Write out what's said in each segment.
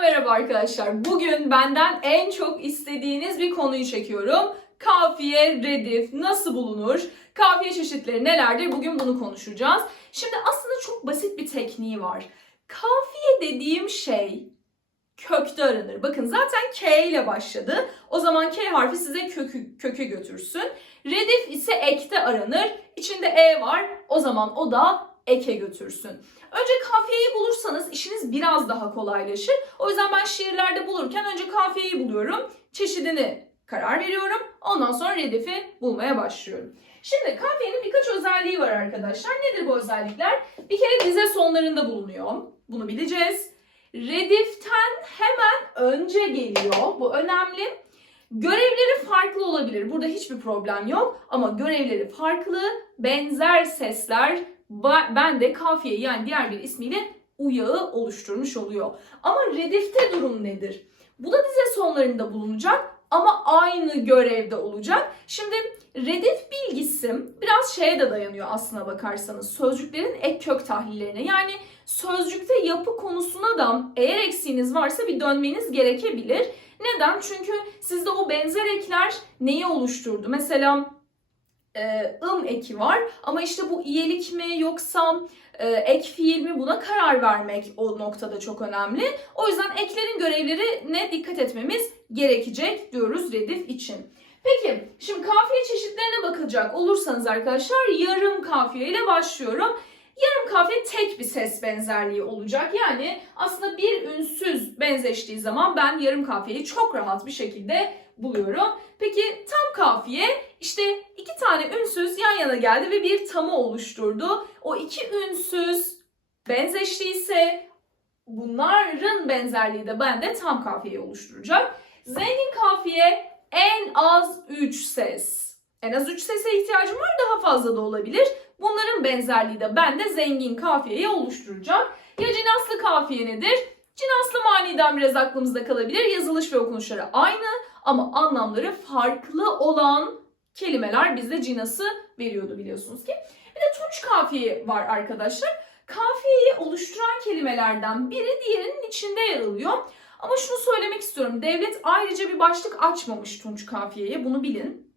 merhaba arkadaşlar. Bugün benden en çok istediğiniz bir konuyu çekiyorum. Kafiye, redif nasıl bulunur? Kafiye çeşitleri nelerdir? Bugün bunu konuşacağız. Şimdi aslında çok basit bir tekniği var. Kafiye dediğim şey kökte aranır. Bakın zaten K ile başladı. O zaman K harfi size kökü, kökü götürsün. Redif ise ekte aranır. İçinde E var. O zaman o da eke götürsün. Önce kafiyeyi bulursanız işiniz biraz daha kolaylaşır. O yüzden ben şiirlerde bulurken önce kafiyeyi buluyorum. Çeşidini karar veriyorum. Ondan sonra redifi bulmaya başlıyorum. Şimdi kafiyenin birkaç özelliği var arkadaşlar. Nedir bu özellikler? Bir kere dize sonlarında bulunuyor. Bunu bileceğiz. Rediften hemen önce geliyor. Bu önemli. Görevleri farklı olabilir. Burada hiçbir problem yok. Ama görevleri farklı, benzer sesler ben de kafiye yani diğer bir ismiyle uyağı oluşturmuş oluyor. Ama redifte durum nedir? Bu da dize sonlarında bulunacak ama aynı görevde olacak. Şimdi redif bilgisi biraz şeye de dayanıyor aslına bakarsanız. Sözcüklerin ek kök tahlillerine. Yani sözcükte yapı konusuna da eğer eksiğiniz varsa bir dönmeniz gerekebilir. Neden? Çünkü sizde o benzer ekler neyi oluşturdu? Mesela e, ım eki var ama işte bu iyelik mi yoksa e, ek fiil mi buna karar vermek o noktada çok önemli. O yüzden eklerin görevlerine dikkat etmemiz gerekecek diyoruz redif için. Peki şimdi kafiye çeşitlerine bakacak olursanız arkadaşlar yarım kafiye ile başlıyorum. Yarım kafiye tek bir ses benzerliği olacak. Yani aslında bir ünsüz benzeştiği zaman ben yarım kafiyeyi çok rahat bir şekilde buluyorum. Peki tam kafiye işte iki tane ünsüz yan yana geldi ve bir tamı oluşturdu. O iki ünsüz benzeştiyse bunların benzerliği de bende tam kafiyeyi oluşturacak. Zengin kafiye en az 3 ses. En az 3 sese ihtiyacım var daha fazla da olabilir. Bunların benzerliği de bende zengin kafiyeyi oluşturacak. Ya cinaslı kafiye nedir? Cinaslı maniden biraz aklımızda kalabilir. Yazılış ve okunuşları aynı ama anlamları farklı olan kelimeler bizde cinası veriyordu biliyorsunuz ki. Bir de tunç kafiye var arkadaşlar. Kafiyeyi oluşturan kelimelerden biri diğerinin içinde yer alıyor. Ama şunu söylemek istiyorum. Devlet ayrıca bir başlık açmamış tunç kafiyeye. Bunu bilin.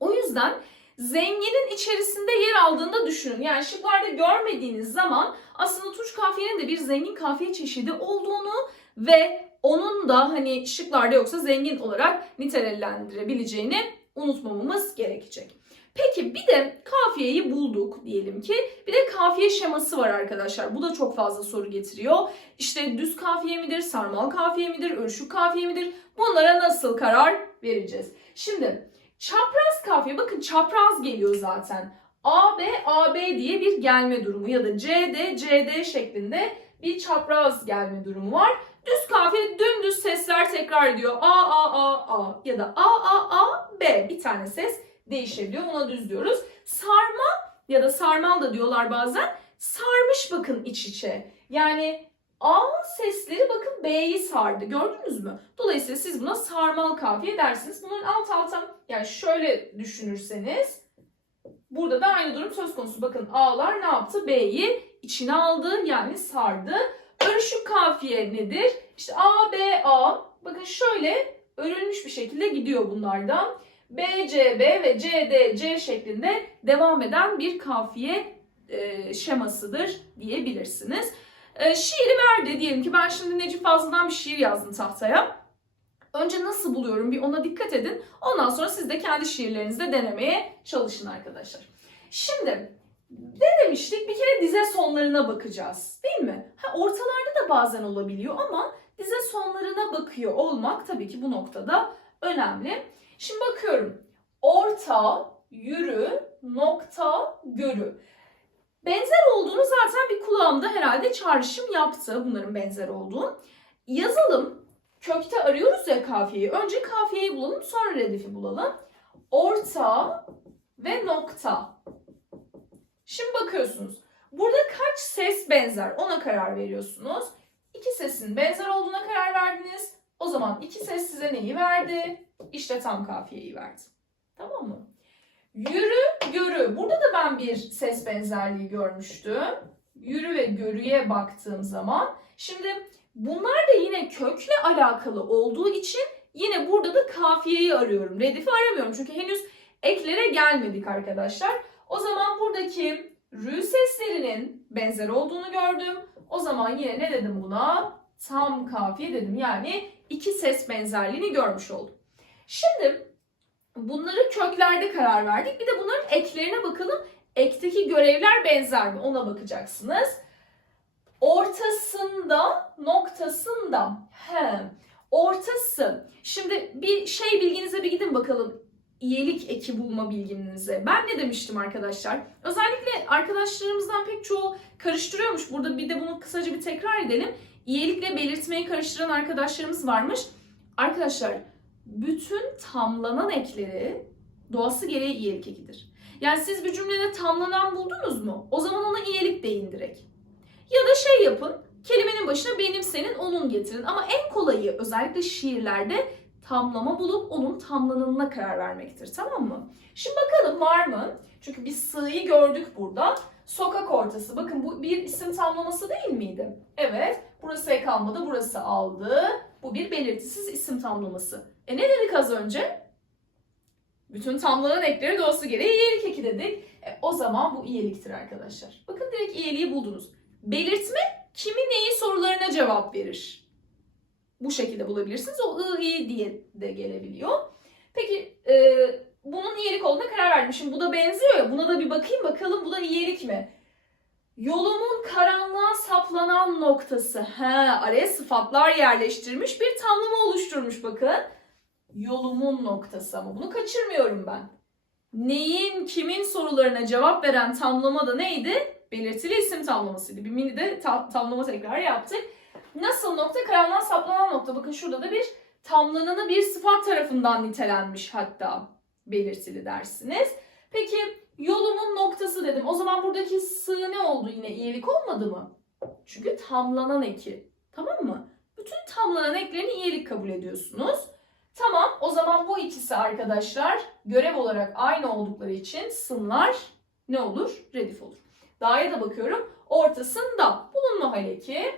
O yüzden zenginin içerisinde yer aldığında düşünün. Yani şıklarda görmediğiniz zaman aslında tunç kafiyenin de bir zengin kafiye çeşidi olduğunu ve onun da hani şıklarda yoksa zengin olarak nitelendirebileceğini unutmamamız gerekecek. Peki bir de kafiyeyi bulduk diyelim ki. Bir de kafiye şeması var arkadaşlar. Bu da çok fazla soru getiriyor. İşte düz kafiye midir, sarmal kafiye midir, ölçük kafiye midir? Bunlara nasıl karar vereceğiz? Şimdi çapraz kafiye bakın çapraz geliyor zaten. AB AB diye bir gelme durumu ya da CD CD şeklinde bir çapraz gelme durumu var. Düz kafiye dümdüz sesler tekrar ediyor. A A A A ya da A A A B bir tane ses değişebiliyor. Ona düz diyoruz. Sarma ya da sarmal da diyorlar bazen. Sarmış bakın iç içe. Yani A sesleri bakın B'yi sardı. Gördünüz mü? Dolayısıyla siz buna sarmal kafiye dersiniz. Bunun alt alta yani şöyle düşünürseniz burada da aynı durum söz konusu. Bakın A'lar ne yaptı? B'yi içine aldı yani sardı. Örüşük kafiye nedir? İşte A, B, A. Bakın şöyle örülmüş bir şekilde gidiyor bunlardan. B, C, B ve C, D, C şeklinde devam eden bir kafiye e, şemasıdır diyebilirsiniz. E, şiiri verdi diyelim ki ben şimdi Necip Fazıl'dan bir şiir yazdım tahtaya. Önce nasıl buluyorum bir ona dikkat edin. Ondan sonra siz de kendi şiirlerinizde denemeye çalışın arkadaşlar. Şimdi ne demiştik? Bir kere dize sonlarına bakacağız. Değil mi? Ha, ortalarda da bazen olabiliyor ama dize sonlarına bakıyor olmak tabii ki bu noktada önemli. Şimdi bakıyorum. Orta, yürü, nokta, görü. Benzer olduğunu zaten bir kulağımda herhalde çağrışım yaptı bunların benzer olduğu. Yazalım. Kökte arıyoruz ya kafiyeyi. Önce kafiyeyi bulalım sonra redifi bulalım. Orta ve nokta. Şimdi bakıyorsunuz. Burada kaç ses benzer ona karar veriyorsunuz. İki sesin benzer olduğuna karar verdiniz. O zaman iki ses size neyi verdi? İşte tam kafiyeyi verdi. Tamam mı? Yürü, görü. Burada da ben bir ses benzerliği görmüştüm. Yürü ve görüye baktığım zaman. Şimdi Bunlar da yine kökle alakalı olduğu için yine burada da kafiyeyi arıyorum. Redifi aramıyorum çünkü henüz eklere gelmedik arkadaşlar. O zaman buradaki rü seslerinin benzer olduğunu gördüm. O zaman yine ne dedim buna? Tam kafiye dedim. Yani iki ses benzerliğini görmüş oldum. Şimdi bunları köklerde karar verdik. Bir de bunların eklerine bakalım. Ekteki görevler benzer mi? Ona bakacaksınız. Ortasında, noktasında. He. Ortası. Şimdi bir şey bilginize bir gidin bakalım. İyelik eki bulma bilginize. Ben ne demiştim arkadaşlar? Özellikle arkadaşlarımızdan pek çoğu karıştırıyormuş. Burada bir de bunu kısaca bir tekrar edelim. İyelikle belirtmeyi karıştıran arkadaşlarımız varmış. Arkadaşlar bütün tamlanan ekleri doğası gereği iyelik ekidir. Yani siz bir cümlede tamlanan buldunuz mu? O zaman ona iyelik deyin direkt. Ya da şey yapın, kelimenin başına benim, senin, onun getirin. Ama en kolayı özellikle şiirlerde tamlama bulup onun tamlananına karar vermektir. Tamam mı? Şimdi bakalım var mı? Çünkü biz sığ'yı gördük burada. Sokak ortası. Bakın bu bir isim tamlaması değil miydi? Evet. Burası ek almadı, burası aldı. Bu bir belirtisiz isim tamlaması. E ne dedik az önce? Bütün tamlanan ekleri doğası gereği iyilik eki dedik. E, o zaman bu iyiliktir arkadaşlar. Bakın direkt iyiliği buldunuz. Belirtme kimi neyi sorularına cevap verir. Bu şekilde bulabilirsiniz. O ı, i diye de gelebiliyor. Peki e, bunun iyilik olduğuna karar verdim. Şimdi bu da benziyor ya. Buna da bir bakayım bakalım bu da iyilik mi? Yolumun karanlığa saplanan noktası. He, araya sıfatlar yerleştirmiş bir tamlama oluşturmuş bakın. Yolumun noktası ama bunu kaçırmıyorum ben. Neyin, kimin sorularına cevap veren tamlama da neydi? Belirtili isim tamlamasıydı. Bir mini de ta- tamlama tekrar yaptık. Nasıl nokta? Karanlığa saplanan nokta. Bakın şurada da bir tamlananı bir sıfat tarafından nitelenmiş hatta belirtili dersiniz. Peki yolumun noktası dedim. O zaman buradaki sığ ne oldu yine? İyilik olmadı mı? Çünkü tamlanan eki. Tamam mı? Bütün tamlanan eklerini iyilik kabul ediyorsunuz. O ikisi arkadaşlar görev olarak aynı oldukları için sınlar ne olur? Redif olur. Da'ya da bakıyorum. Ortasında bulunma hal eki,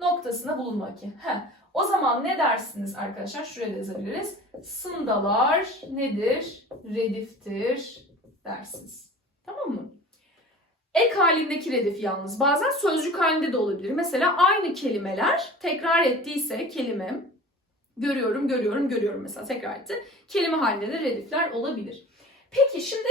noktasında bulunma eki. Heh. O zaman ne dersiniz arkadaşlar? Şuraya da yazabiliriz. Sındalar nedir? Rediftir dersiniz. Tamam mı? Ek halindeki redif yalnız. Bazen sözcük halinde de olabilir. Mesela aynı kelimeler tekrar ettiyse kelimem görüyorum, görüyorum, görüyorum mesela tekrar etti. Kelime halinde de redifler olabilir. Peki şimdi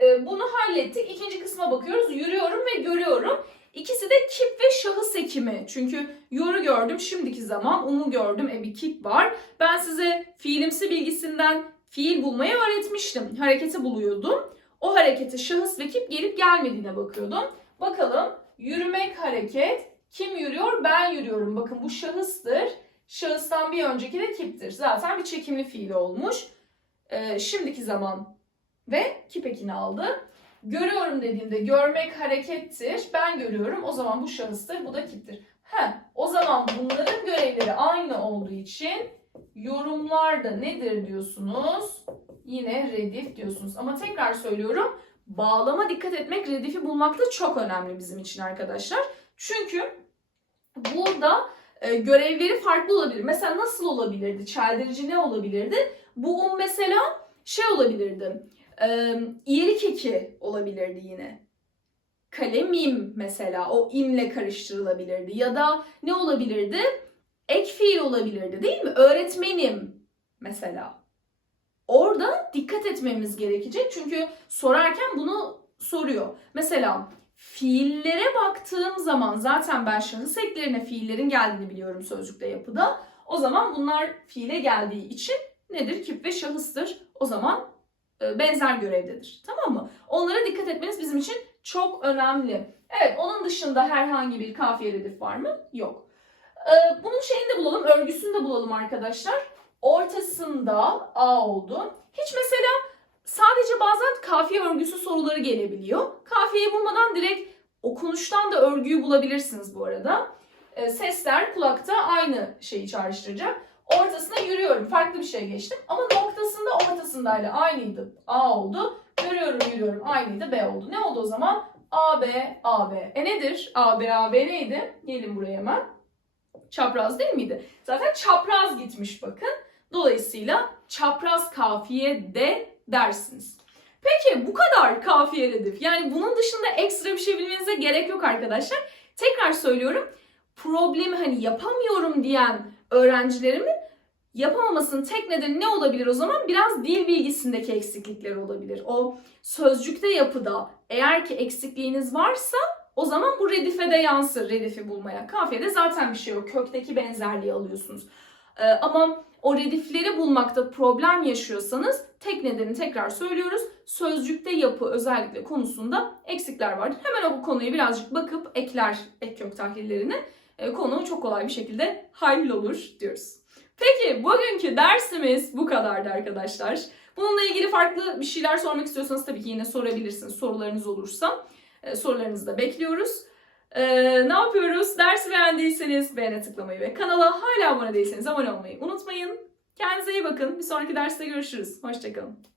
e, bunu hallettik. İkinci kısma bakıyoruz. Yürüyorum ve görüyorum. İkisi de kip ve şahıs ekimi. Çünkü yoru gördüm şimdiki zaman, umu gördüm, e bir kip var. Ben size fiilimsi bilgisinden fiil bulmayı öğretmiştim. Hareketi buluyordum. O harekete şahıs ve kip gelip gelmediğine bakıyordum. Bakalım yürümek hareket. Kim yürüyor? Ben yürüyorum. Bakın bu şahıstır. Şahıstan bir önceki de kiptir. Zaten bir çekimli fiil olmuş. Ee, şimdiki zaman ve kip ekini aldı. Görüyorum dediğimde görmek harekettir. Ben görüyorum. O zaman bu şahıstır. Bu da kiptir. He, o zaman bunların görevleri aynı olduğu için yorumlarda nedir diyorsunuz? Yine redif diyorsunuz. Ama tekrar söylüyorum. Bağlama dikkat etmek, redifi bulmakta çok önemli bizim için arkadaşlar. Çünkü burada e, görevleri farklı olabilir. Mesela nasıl olabilirdi? Çeldirici ne olabilirdi? Bu um mesela şey olabilirdi. E, iyilik eki olabilirdi yine. Kalemim mesela o imle karıştırılabilirdi. Ya da ne olabilirdi? Ek fiil olabilirdi değil mi? Öğretmenim mesela. Orada dikkat etmemiz gerekecek. Çünkü sorarken bunu soruyor. Mesela fiillere baktığım zaman zaten ben şahıs eklerine fiillerin geldiğini biliyorum sözcükte yapıda. O zaman bunlar fiile geldiği için nedir? Kip ve şahıstır. O zaman e, benzer görevdedir. Tamam mı? Onlara dikkat etmeniz bizim için çok önemli. Evet onun dışında herhangi bir kafiye redif var mı? Yok. E, bunun şeyini de bulalım, örgüsünü de bulalım arkadaşlar. Ortasında A oldu. Hiç mesela sadece bazen kafiye örgüsü soruları gelebiliyor. Kafiyeyi bulmadan direkt okunuştan da örgüyü bulabilirsiniz bu arada. E, sesler kulakta aynı şeyi çağrıştıracak. Ortasına yürüyorum. Farklı bir şey geçtim. Ama noktasında ortasındayla aynıydı. A oldu. Görüyorum yürüyorum. Aynıydı B oldu. Ne oldu o zaman? A, B, A, B. E nedir? A, B, A, B neydi? Gelin buraya hemen. Çapraz değil miydi? Zaten çapraz gitmiş bakın. Dolayısıyla çapraz kafiye de dersiniz. Peki bu kadar kafiye redif. Yani bunun dışında ekstra bir şey bilmenize gerek yok arkadaşlar. Tekrar söylüyorum. Problemi hani yapamıyorum diyen öğrencilerimin yapamamasının tek nedeni ne olabilir o zaman? Biraz dil bilgisindeki eksiklikleri olabilir. O sözcükte yapıda eğer ki eksikliğiniz varsa o zaman bu redife de yansır redifi bulmaya. Kafiyede zaten bir şey yok. Kökteki benzerliği alıyorsunuz. Ee, ama o redifleri bulmakta problem yaşıyorsanız tek nedeni tekrar söylüyoruz. Sözcükte yapı özellikle konusunda eksikler vardır. Hemen o bu konuyu birazcık bakıp ekler ek kök tahlillerini e, konu çok kolay bir şekilde hallolur diyoruz. Peki bugünkü dersimiz bu kadardı arkadaşlar. Bununla ilgili farklı bir şeyler sormak istiyorsanız tabii ki yine sorabilirsiniz sorularınız olursa. E, sorularınızı da bekliyoruz. E, ne yapıyoruz? Dersi beğendiyseniz beğene tıklamayı ve kanala hala abone değilseniz abone olmayı unutmayın. Kendinize iyi bakın. Bir sonraki derste görüşürüz. Hoşçakalın.